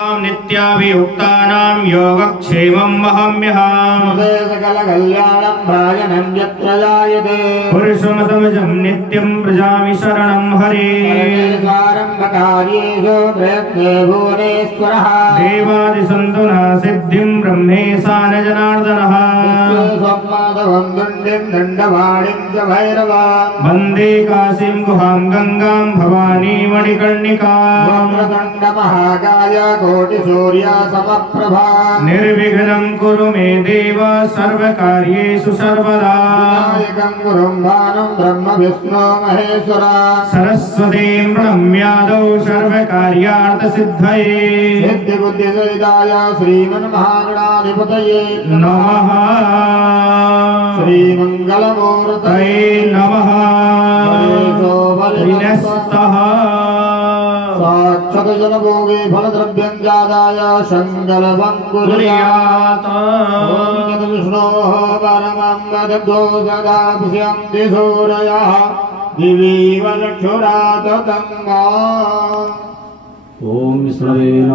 नित्याभियुक्तानां योगक्षेमं वहाम्यहम् सकलकल्याणं भाजनं यत्र जायते पुरुषमतमजं नित्यं व्रजामि शरणं हरेः प्रारम्भकार्येषु प्रयत्ने भुवनेश्वरः देवादिसन्तु न सिद्धिं ब्रह्मेशा न जनार्दनः स्वमाधवं दण्डिं दण्डवाणिं च भैरवां वन्दे काशीं गुहां गंगां भवानी मणिकर्णिकाम् वक्रतुण्डमहाकाय कोटिसूर्या समप्रभा निर्विघ्नं कुरु मे देव सर्वकार्येषु सर्वदा विनायकं गुरुं भानुं ब्रह्म विष्णु महेश्वरा सरस्वतीं प्रणम्यादौ सर्वकार्यार्थसिद्धये सिद्धिबुद्धिसहिताय श्रीमन्महागणाधिपतये नमः श्रीमङ्गलमूर्तये नमः विनस्तः साक्षात्जनभोगे फलद्रव्यं जादाय शङ्करवं कुर्यात् ॐ विष्णोः परमं वदतो सदा पुष्यन्ति सूरयः दिवीव चक्षुराततं ॐ विष्णवे